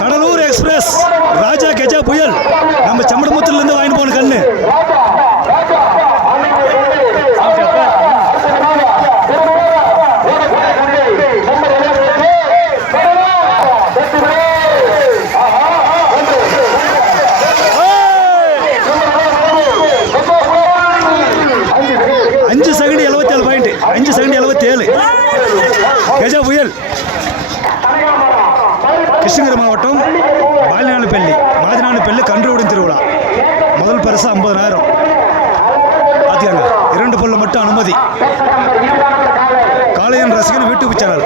Cuddalore express ராஜா கெஜா புயல். நம்ம செம்மடமுத்துல வாங்கி வாங்கிட்டு போன கண்ணு அஞ்சு செகண்ட் எழுபத்தி ஏழு பாயிண்ட் அஞ்சு செகண்ட் எழுபத்தி ஏழு கெஜா புயல் கிருஷ்ணகிரி மாவட்டம் பாலினாலுப்பள்ளி மாதினாலுப்பள்ளி கன்றுவிடும் திருவிழா முதல் பரிசு ஐம்பதனாயிரம் பார்த்துக்கங்க இரண்டு பொருள் அனுமதி காளையன் ரசிகன் யூடியூப் சேனல்.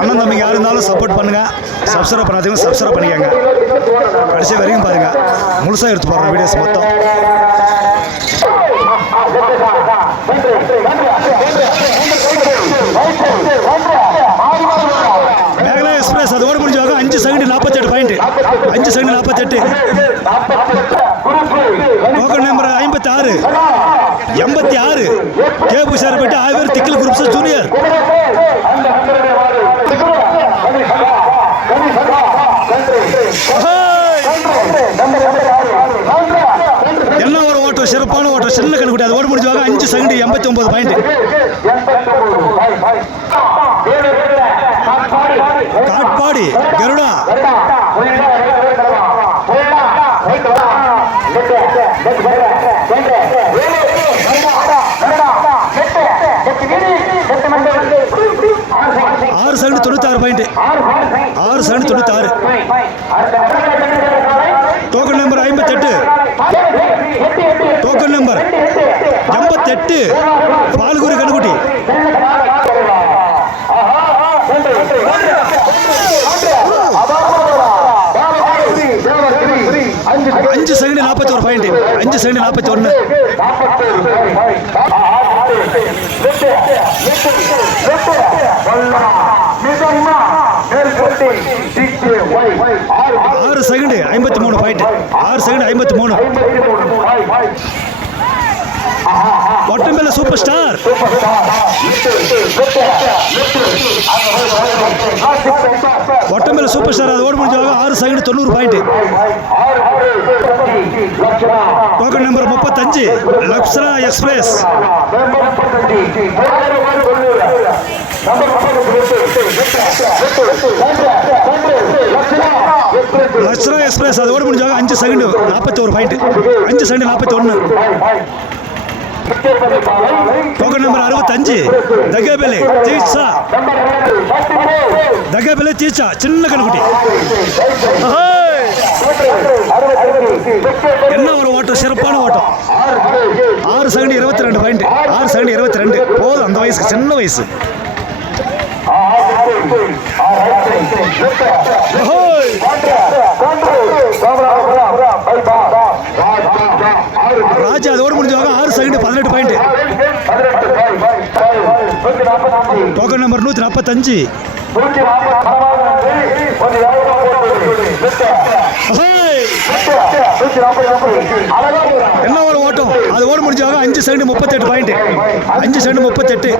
அண்ணன் தம்பிங்க யார் இருந்தாலும் சப்போர்ட் பண்ணுங்க. சப்ஸ்கிரைப் பண்ணாதீங்க சப்ஸ்கிரைப் பண்ணிக்கங்க. கடைசி வரைக்கும் பாருங்க. முழுசாக எடுத்து போடுறோம் வீடியோஸ் மொத்தம். மேகலா எக்ஸ்பிரஸ் அதோடு முடிஞ்சாங்க அஞ்சு செகண்ட் நாற்பத்தெட்டு பாயிண்ட் அஞ்சு செகண்ட் நாற்பத்தெட்டு டோக்கன் நம்பர் ஐம்பத்தி ஆறு எண்பத்தி ஆறு. கே புஷார்பேட்டை ஆவேர் திக்கில் குரூப்ஸ் ஜூனியர் என்ன ஒரு ஓட்டம் சிறப்பான ஓட்டம் சின்ன கணக்கு அது ஓட முடிஞ்சாங்க அஞ்சு செகண்ட் எண்பத்தி ஒன்பது பாயிண்ட் காட்பாடி. கருடா ஆறு செகண்ட் தொண்ணூத்தாறு பாயிண்ட் ஆறு செகண்ட் தொண்ணூத்தாறு. டோக்கன் நம்பர் ஐம்பத்தெட்டு. டோக்கன் நம்பர் எண்பத்தெட்டு. பால்குரி கண்ணுக்குட்டி. அஞ்சு செகண்ட் நாற்பத்தி ஒரு பாயிண்ட் அஞ்சு செகண்ட் நாற்பத்தி ஒன்று ஆறு செகண்ட் ஐம்பத்தி மூணு பாயிண்ட் ஆறு செகண்ட் ஐம்பத்தி மூணு. ஒட்டம்பேல சூப்பர் ஸ்டார் ஒட்டம்பேல சூப்பர் ஸ்டார் அது ஓட முடிஞ்சாங்க ஆறு செகண்ட் தொண்ணூறு பாயிண்ட் டோக்கன் நம்பர் முப்பத்தஞ்சு லக்ஷரா எக்ஸ்பிரஸ் நம்பர் அர்ச்சனா எக்ஸ்பிரஸ் அது ஓட முடிஞ்சாங்க அஞ்சு செகண்ட் நாற்பத்தி ஒரு பாயிண்ட் அஞ்சு செகண்டு நாற்பத்தி ஒன்று டோக்கன் நம்பர் அறுபத்தஞ்சு. தகேபெலே தீட்சா தகேபெலே தீட்சா சின்ன கணக்குட்டி என்ன ஒரு ஓட்டம்? சிறப்பான ஓட்டம். ஆறு செகண்ட் இருபத்தி ரெண்டு பாயிண்ட் ஆறு செகண்ட் இருபத்தி ரெண்டு போதும் அந்த வயசுக்கு சின்ன வயசு. ஓஹோ ராஜா அதோடு முடிஞ்சவங்க ஆறு செகண்ட் பதினெட்டு பாயிண்ட் டோக்கன் நம்பர் நூற்றி நாற்பத்தஞ்சு. என்ன ஒரு ஓட்டம்? அது ஓட முடிஞ்சாங்க அஞ்சு செகண்ட் முப்பத்தெட்டு பாயிண்ட் அஞ்சு செகண்ட் முப்பத்தெட்டு.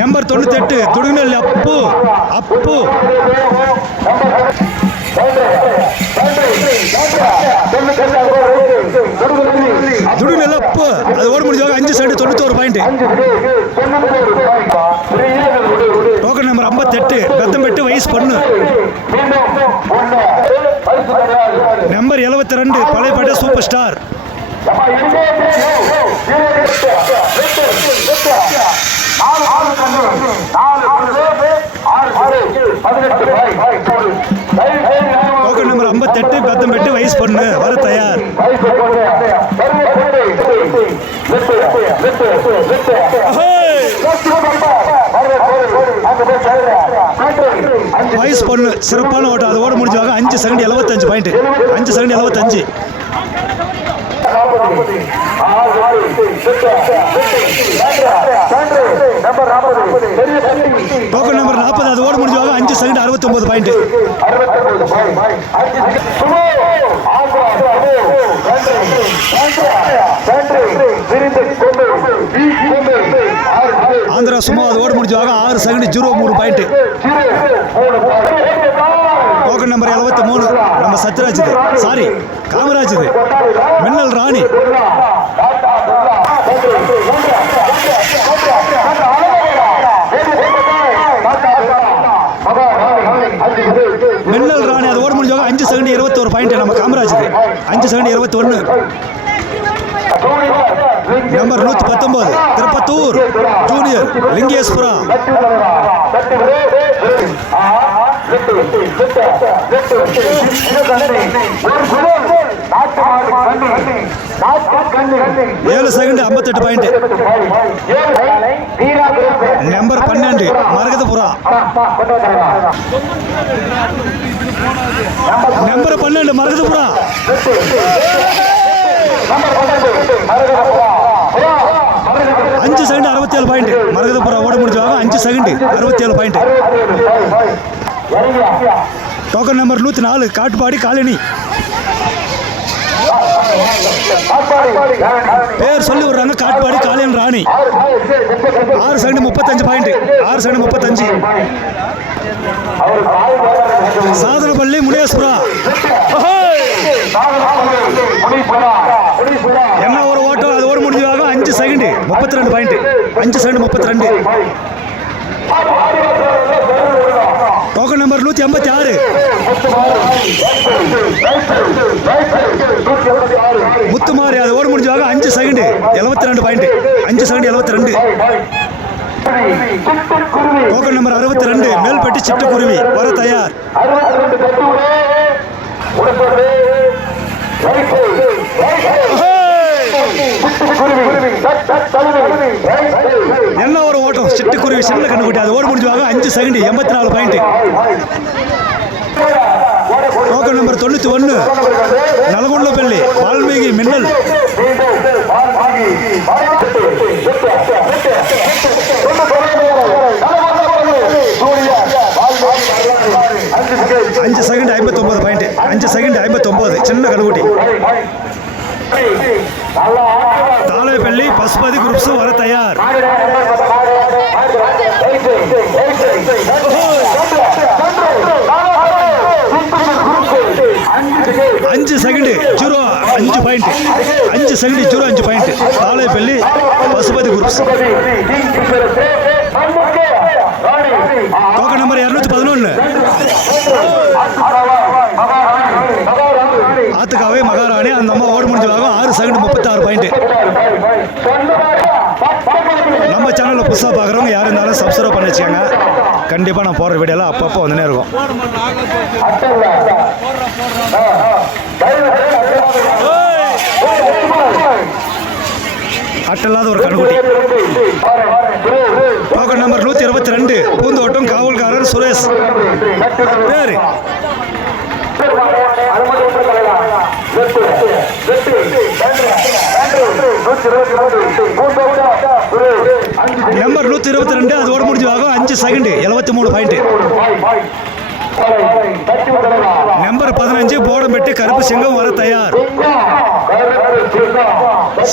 நம்பர் தொண்ணூத்தெட்டு துடுநெல் அப்பு அப்பு. துடுநெல் அப்பு அது ஓட முடிஞ்சவங்க அஞ்சு சைடு தொண்ணூத்தோரு பாயிண்ட் டோக்கன் நம்பர் ஐம்பத்தெட்டு பெத்தம்பெட்டு வயசு பொண்ணு. நம்பர் எழுபத்தி ரெண்டு பழையப்பேட்டை சூப்பர் ஸ்டார் டோக்கன் நம்பர் ஐம்பத்தெட்டு பெத்தம்பெட்டு வயசு பொண்ணு. வர தயார். வயசு பொண்ணு சிறப்பான ஓட்டம். அது ஓட முடிஞ்சாங்க அஞ்சு செகண்ட் எழுபத்தஞ்சு பாயிண்ட் அஞ்சு செகண்ட் எழுபத்தஞ்சு டோக்கன் நம்பர் நாற்பது அது ஓட முடிஞ்சாங்க அஞ்சு செகண்ட் அறுபத்தி ஒன்பது பாயிண்ட் சும்மா அது ஓடு முடிஞ்சதாக ஆறு செகண்ட் ஜீரோ மூணு பாயிண்ட் டோக்கன் நம்பர் எழுபத்தி மூணு. நம்ம சத்யராஜ் சாரி காமராஜ் இது. மின்னல் ராணி. மின்னல் ராணி அது ஓடு முடிஞ்சவங்க அஞ்சு செகண்ட் இருபத்தி ஒரு பாயிண்ட் நம்ம காமராஜ் அஞ்சு செகண்ட் இருபத்தி ஒன்று நம்பர் நூற்றி பத்தொன்பது திருப்பத்தூர் ஜூனியர் லிங்கேஸ்வரா ஏழு செகண்ட் ஐம்பத்தெட்டு பாயிண்ட் நம்பர் பன்னெண்டு மரகதபுரா. நம்பர் பன்னெண்டு மரகதபுரா. அஞ்சு செகண்ட் அறுபத்தேழு பாயிண்ட் மரகதபுரா ஓட முடிஞ்சாங்க அஞ்சு செகண்ட் அறுபத்தேழு பாயிண்ட் டோக்கன் நம்பர் நூற்றி நாலு காட்டுப்பாடி காலனி. பேர் சொல்லி விடுறாங்க காட்பாடி காளியன் ராணி. ஆறு செகண்ட் முப்பத்தஞ்சு பாயிண்ட் ஆறு செகண்ட் முப்பத்தஞ்சு. சாதனப்பள்ளி முனேஸ்வரா. என்ன ஒரு ஓட்டம்? அது ஓட முடிஞ்சதாக அஞ்சு செகண்டு முப்பத்தி ரெண்டு பாயிண்ட் அஞ்சு செகண்ட் முப்பத்தி ரெண்டு டோக்கன் நம்பர் நூற்றி ஐம்பத்தி ஆறு. முத்துமாரி அது ஓட முடிஞ்சதாக அஞ்சு செகண்டு எழுபத்தி ரெண்டு பாயிண்ட் அஞ்சு செகண்ட் எழுபத்தி ரெண்டு டோக்கன் நம்பர் அறுபத்தி ரெண்டு மேல்பட்டி சிட்டுக்குருவி வர தயார் என்ன ஒரு ஓட்டம் சிட்டுக்குருவி சின்ன கண்ணுக்குட்டி அது ஓட முடிஞ்சுவாங்க அஞ்சு செகண்ட் எண்பத்தி நாலு பாயிண்ட் டோக்கன் நம்பர் தொண்ணூற்றி ஒன்று நலகுண்டப்பள்ளி வால்மீகி மின்னல் அஞ்சு செகண்ட் ஐம்பத்தொம்பது பாயிண்ட் அஞ்சு செகண்ட் ஐம்பத்தொம்பது சின்ன கண்ணுக்குட்டி தாளைப்பள்ளி பசுபதி குரூப்ஸும் வர தயார் அஞ்சு செகண்டு ஜீரோ அஞ்சு பாயிண்ட் அஞ்சு செகண்டு ஜீரோ அஞ்சு point Thalaipalli Pasupathi groups token number இரநூத்தி பதினொன்று ஆத்துக்காவே மகாராணி அந்த அம்மா ஓடு முடிஞ்சவாக ஆறு செகண்ட் முப்பத்தாறு பாயிண்ட் நம்ம சேனலில் புதுசாக பார்க்குறவங்க யார் இருந்தாலும் சப்ஸ்கிரைப் பண்ணி வச்சுக்கோங்க. கண்டிப்பாக நான் போடுற வீடியோலாம் அப்பப்போ வந்துனே இருக்கும். அட்டல்லாத ஒரு கண்குட்டி டோக்கன் நம்பர் நூற்றி இருபத்தி ரெண்டு பூந்தோட்டம் காவல்காரர் சுரேஷ். பேர் நம்பர் நூற்றி இருபத்தி ரெண்டு அது ஓட ஆகும். அஞ்சு செகண்ட் எழுபத்தி மூணு பாயிண்ட் நம்பர் பதினஞ்சு போடம்பெட்டு கருப்பு சிங்கம் வர தயார்.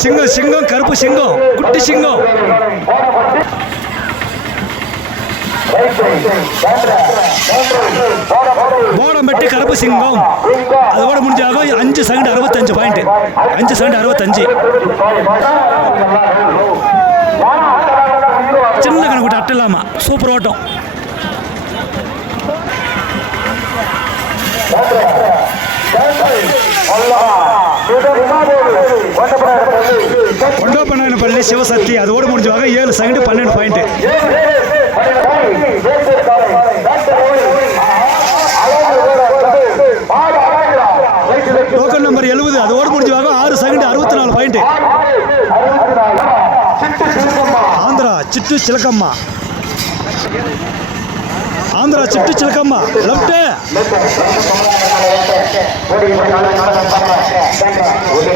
சிங்கம் சிங்கம் கருப்பு சிங்கம் குட்டி சிங்கம். போடம்பெட்டு கருப்பு சிங்கம். அதோட முடிஞ்சாக அஞ்சு செகண்ட் அறுபத்தஞ்சு பாயிண்ட் அஞ்சு செகண்ட் அறுபத்தஞ்சு. சின்ன கணக்கு அட்டு இல்லாமல் சூப்பர் ஓட்டம். பள்ளி சிவசக்தி. அதோடு முடிஞ்சவாக ஏழு செகண்ட் பன்னெண்டு பாயிண்ட் டோக்கன் நம்பர் எழுபது. அதோடு முடிஞ்சவாக ஆறு செகண்ட் அறுபத்தி நாலு பாயிண்ட் ஆந்திரா சிட்டு சிலக்கம்மா ஆந்திரா சிட்டு சிலக்கம்மா லெஃப்ட்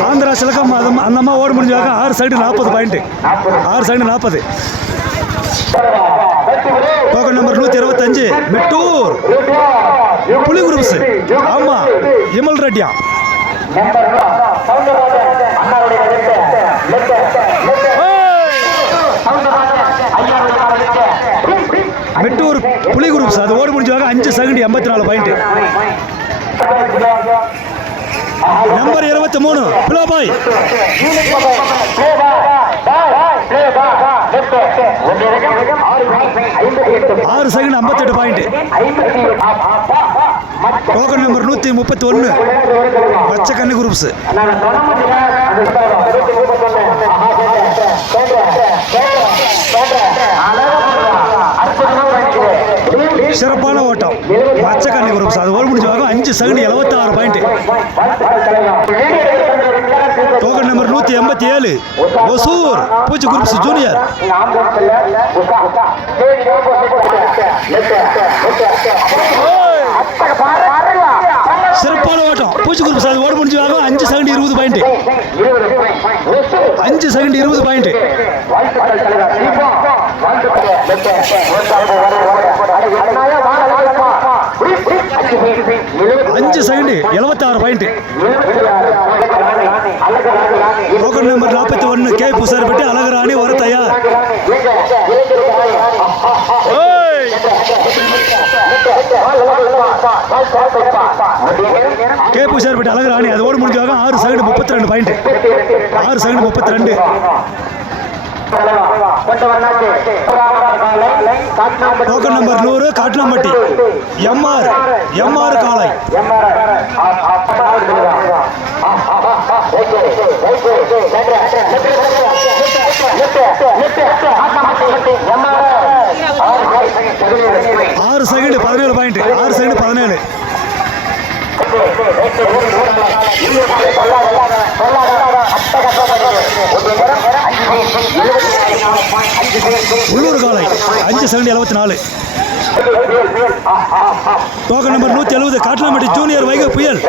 ஆந்திரா சிலக்கம்மா. அது அந்த அம்மா ஓட முடிஞ்சாக ஆறு சைடு நாற்பது பாயிண்ட் ஆறு சைடு நாற்பது டோக்கன் நம்பர் நூற்றி இருபத்தஞ்சு. மெட்டூர். புலி குரூப்ஸ் ஆமாம் இமல் ரெட்டியா. மெட்டூர் புலி குரூப்ஸ் அது ஓடி முடிஞ்சாக அஞ்சு செகண்ட் எண்பத்தி நாலு பாயிண்ட் நம்பர் இருபத்தி மூணு பிளோ பாய் ஆறு செகண்ட் ஐம்பத்தெட்டு பாயிண்ட் டோக்கன் நம்பர் நூற்றி முப்பத்தி ஒன்று பச்சை கண்ணு குரூப்ஸ் சிறப்பான ஓட்டம். பச்சை கண்ணு குரூப்ஸ் அது ஓடி முடிஞ்ச வாங்க அஞ்சு செகண்ட் எழுபத்தி ஆறு பாயிண்ட் டோக்கன் நம்பர் நூற்றி எண்பத்தி ஏழு. ஒசூர் பூச்சி குரூப்ஸ் ஜூனியர் சிறப்பான ஓட்டம். பூச்சி குரூப்ஸ் அது ஓட முடிஞ்சு வாங்க அஞ்சு செகண்ட் இருபது பாயிண்ட் அஞ்சு செகண்ட் இருபது பாயிண்ட் அஞ்சு செகண்ட் எழுபத்தாறு பாயிண்ட் டோக்கன் நம்பர் நாற்பத்தி ஒன்று கே புசார்பட்டி அழகராணி வர தயார்! கே புசார்பட்டி அழகராணி அது ஓடி முடிஞ்சாங்க ஆறு செகண்ட் முப்பத்தி ரெண்டு பாயிண்ட் ஆறு செகண்ட் முப்பத்தி ரெண்டு. டோக்கன் நம்பர் நூறு காட்லாம்பட்டி எம்ஆர் எம்ஆர் காலை. ஆறு செகண்ட் பதினேழு பாயிண்ட் ஆறு செகண்ட் பதினேழு. உள்ளூர் காலை அஞ்சு செகண்ட் எழுபத்தி நாலு டோக்கன் நம்பர் நூற்றி எழுபது காட்லாம்பட்டி ஜூனியர் வைகை புயல்.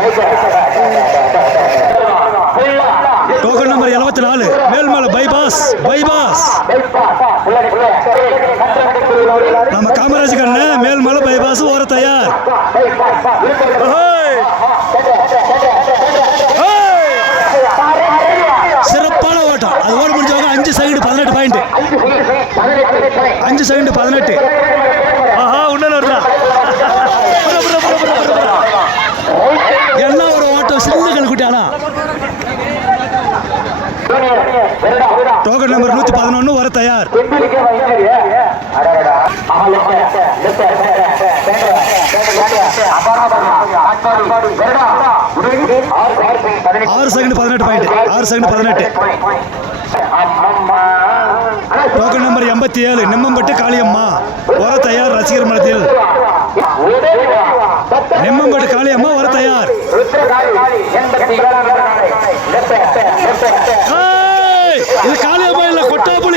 டோக்கன் நம்பர் எழுபத்தி நாலு மேல்மலை பைபாஸ் பைபாஸ் நம்ம காமராஜ் கண்ணு மேல்மலை பைபாஸ் ஓர தயார்! சிறப்பான ஓட்டம். அது ஓட முடிஞ்சவங்க அஞ்சு செகண்ட் பதினெட்டு பாயிண்ட் அஞ்சு செகண்ட் பதினெட்டு. ஆஹா புற. என்ன ஒரு ஓட்டம்? சின்ன கல்குட்டியானா டோக்கன் நம்பர் நூற்றி பதினொன்று வர தயார். ஆறு செகண்ட் பதினெட்டு. பாயிண்ட் ஆறு செகண்ட் பதினெட்டு. டோக்கன் நம்பர் எண்பத்தி ஏழு நிம்மம்பட்டு காளியம்மா. வர தயார் ரசிகர் மனத்தில். நிம்மம்பட்டு காளியம்மா வர தயார்! இது காளியம்மா இல்ல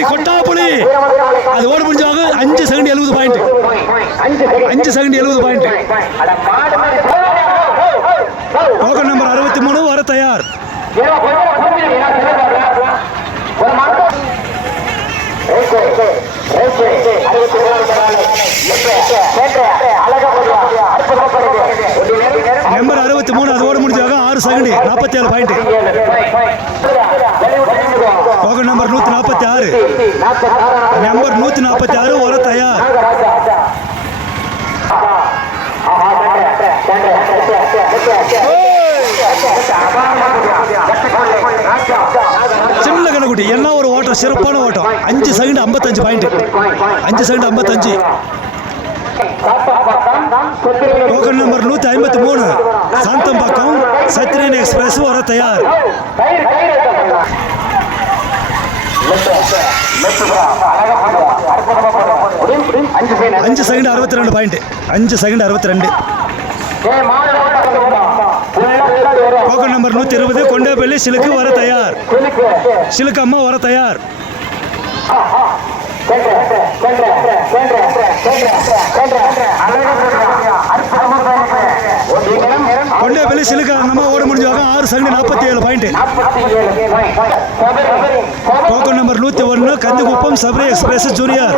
கொட்டா புலி அது ஓட முடிஞ்சவங்க அஞ்சு செகண்ட் எழுபது பாயிண்ட் அஞ்சு செகண்ட் எழுபது பாயிண்ட் டோக்கன் நம்பர் அறுபத்தி மூணு வர தயார். நம்பர் அறுபத்தி மூணு அது ஓட முடிஞ்சவங்க ஆறு செகண்ட் நாற்பத்தி ஏழு பாயிண்ட் டோக்கன் நம்பர் நூற்றி நாற்பத்தி ஆறு நம்பர் நூற்றி நாற்பத்தி ஆறு வர தயார். சின்ன கணக்குட்டி என்ன ஒரு ஓட்டம்? சிறப்பான ஓட்டம். அஞ்சு செகண்ட் ஐம்பத்தஞ்சு பாயிண்ட் அஞ்சு செகண்ட் ஐம்பத்தஞ்சு. டோக்கன் நம்பர் நூற்றி ஐம்பத்தி மூணு சாந்தம்பாக்கம் சத்யன் எக்ஸ்பிரஸ் வர தயார். அஞ்சு செகண்ட் அறுபத்தி ரெண்டு பாயிண்ட் அஞ்சு செகண்ட் அறுபத்தி ரெண்டு டோக்கன் நம்பர் நூற்றி இருபது கொண்டேப்பள்ளி சிலுக்கு வர தயார் சிலுக்கு அம்மா வர தயார் கொண்டேப்பள்ளி சிலுக்கு அம்மா ஓட முடிஞ்சவங்க ஆறு செகண்ட் நாற்பத்தி ஏழு பாயிண்ட் டோக்கன் நம்பர் நூற்றி ஒன்று கந்திக்குப்பம் சபரி எக்ஸ்பிரஸ் ஜூனியர்.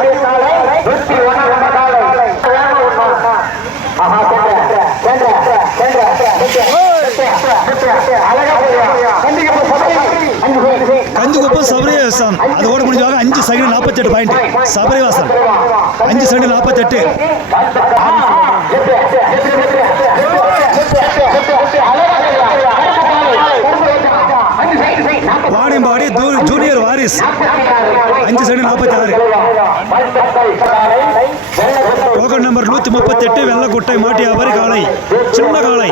கந்திக்குப்பம் சபரிவாசன் அது ஓட முடிஞ்சவங்க அஞ்சு செகண்ட் நாற்பத்தெட்டு பாயிண்ட் சபரிவாசன். அஞ்சு செகண்ட் நாற்பத்தெட்டு. ஜூனியர் வாரிஸ் அஞ்சு செகண்ட் நாற்பத்தி ஆறு டோக்கன் நம்பர் நூற்றி முப்பத்தெட்டு வெள்ளக்கோட்டை மாட்டு வியாபாரி காளை சின்ன காளை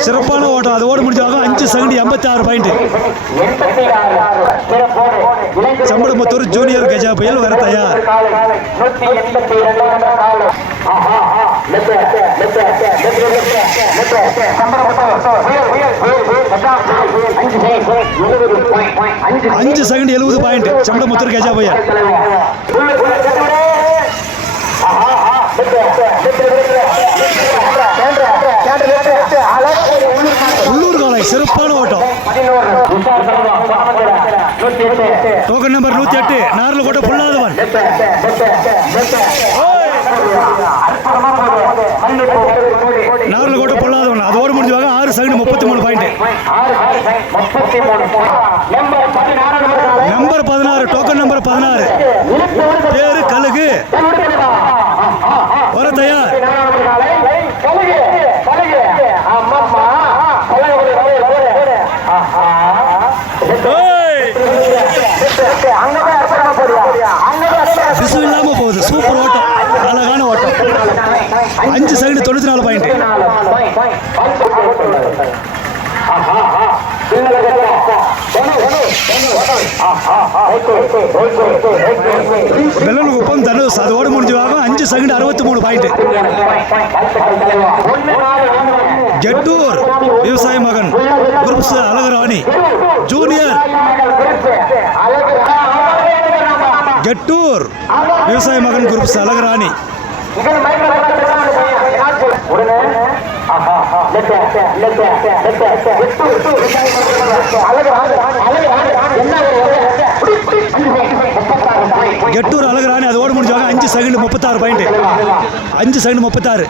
சிறப்பான ஓட்டம். அது ஓட முடிஞ்சாக அஞ்சு செகண்ட் எண்பத்தி ஆறு பாயிண்ட் எண்பத்தி சம்பளமுத்தூர் ஜூனியர் கஜா புயல் வர தயார். அஞ்சு செகண்ட் எழுபது பாயிண்ட் சம்பளமுத்தூர் கஜா புயல். உள்ளூர் காலை சிறப்பான ஓட்டம் டோக்கன் நம்பர் நூற்றி எட்டு. நார்ல கோட்டை பொல்லாதவன். நார்ல கோட்டை பொல்லாதவன். அது ஓட முடிஞ்சவாக ஆறு செகண்ட் முப்பத்தி மூணு பாயிண்ட் நம்பர் பதினாறு டோக்கன் நம்பர் பதினாறு. பேரு கழுகு வர தயார் ஏய்! விசு இல்லாம போகுது சூப்பர் ஓட்டம் அழகான ஓட்டம் அஞ்சு செகண்ட் தொண்ணூத்தி நாலு பாயிண்ட் வெள்ளல் குப்பம் தனுஷ் அதோடு முடிஞ்ச வாகம் அஞ்சு செகண்ட் அறுபத்தி மூணு பாயிண்ட் ஜெட்டூர் விவசாய மகன் குரூப்ஸ் அழகராணி ஜூனியர். ஜெட்டூர் விவசாய மகன் குரூப்ஸ் அழகராணி. எட்டூர் அழகராணி அது ஓட முடிஞ்சாங்க அஞ்சு செகண்ட் முப்பத்தாறு பாயிண்ட் அஞ்சு செகண்ட் முப்பத்தாறு.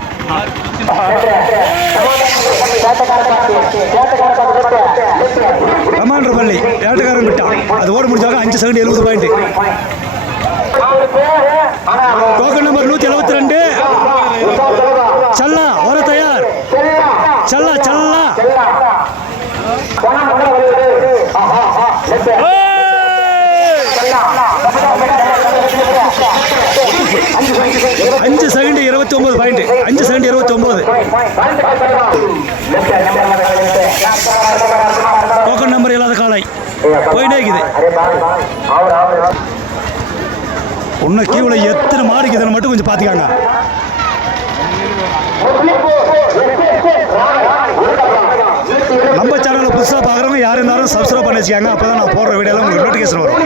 கமாண்டர் பள்ளி ஏட்டக்காரன் விட்டான் அது ஓட முடிஞ்சாங்க அஞ்சு செகண்ட் எழுபது பாயிண்ட் டோக்கன் நம்பர் நூற்றி எழுபத்தி ரெண்டு சல்லா வர தயார் சல்லா சல்லா அஞ்சு செகண்ட் இருபத்தி ஒன்பது பாயிண்ட் அஞ்சு செகண்ட் இருபத்தி ஒன்பது டோக்கன் நம்பர் இல்லாத காலை போயிட்டே இருக்குது. இன்னும் கீவில் எத்தனை மாடு இருக்குதுன்னு மட்டும் கொஞ்சம் பார்த்துக்காங்க. நம்ம சேனலை புதுசாக பார்க்குறவங்க யார் இருந்தாலும் சப்ஸ்கிரைப் பண்ணி வச்சுக்காங்க. அப்போ தான் நான் போடுற வீடியோலாம் உங்களுக்கு நோட்டிஃபிகேஷன் வரும்.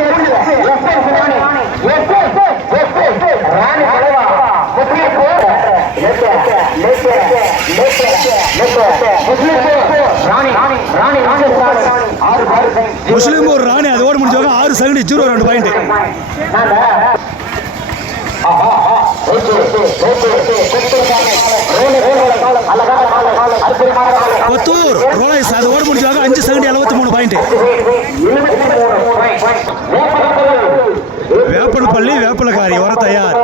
முஸ்லீம் ஒரு ராணி அது ஓட முடிஞ்சவங்க ஆறு செகண்ட் ஜீரோ ரெண்டு பாயிண்ட் கொத்தூர் ரோலைஸ் அது ஓட முடிஞ்சவங்க அஞ்சு செகண்ட் எழுபத்தி மூணு பாயிண்ட் வேப்பனப்பள்ளி வேப்பலக்காரி வர தயார்.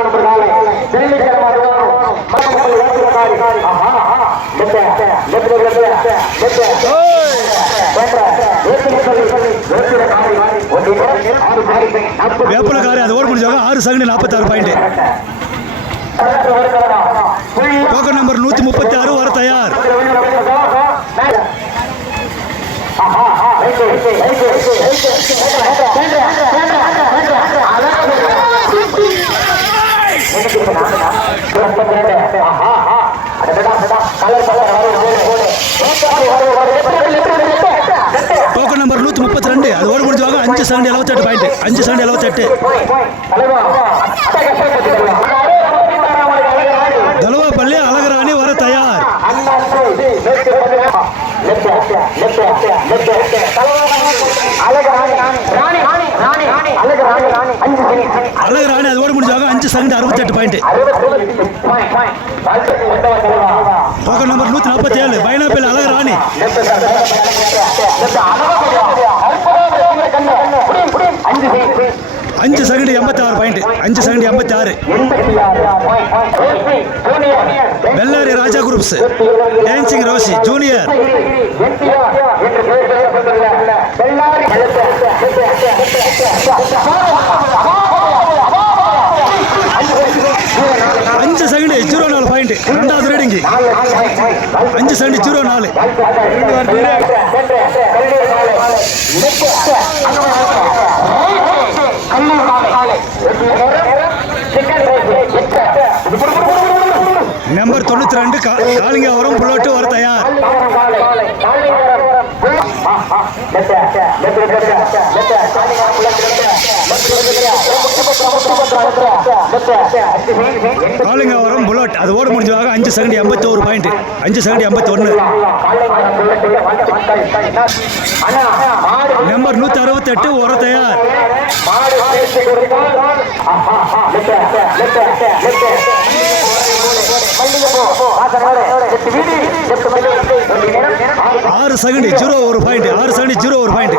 வேப்பலக்காரி அது ஓர் முடிஞ்சாங்க ஆறு செகண்ட் நாற்பத்தாறு பாயிண்ட் டோக்கன் நம்பர் நூற்றி முப்பத்தி ஆறு வர தயார் டோக்கன் நம்பர் நூற்றி முப்பத்தி ரெண்டு அது ஓட முடிஞ்சவங்க எழுபத்தெட்டு பாயிண்ட் அஞ்சு செகண்ட் எழுபத்தெட்டு தலுவாப்பள்ளி அழகராணி வர தயார். அழகராணி அது ஓட முடிஞ்சவங்க அஞ்சு செகண்ட் அறுபத்தெட்டு பாயிண்ட் டோக்கன் நம்பர் நூத்தி நாற்பத்தி ஏழு பைனாப்பிள் அழகராணி. அஞ்சு செகண்ட் எண்பத்தி ஆறு பாயிண்ட் அஞ்சு செகண்ட் எண்பத்தி ஆறு Bellary Raja groups dancing Rosie junior அஞ்சு செகண்ட் ஜீரோ நாலு பாயிண்ட் ரெண்டாவது ரீடிங் அஞ்சு செகண்ட் ஜீரோ நாலு. நம்பர் தொண்ணூத்தி ரெண்டு காளிங்காவரம் புல்லோட்டு வர தயார். காளிங்காவரம் புல்லட் அது ஓட முடிஞ்சதாக அஞ்சு செகண்ட் எண்பத்தி ஒரு பாயிண்ட் அஞ்சு செகண்ட் எண்பத்தி ஒன்று நம்பர் நூத்தி அறுபத்தி எட்டு வர தயார் ஆறு செகண்ட் ஜீரோ ஒரு பாயிண்ட் ஆறு செகண்ட் ஜீரோ ஒரு பாயிண்ட்.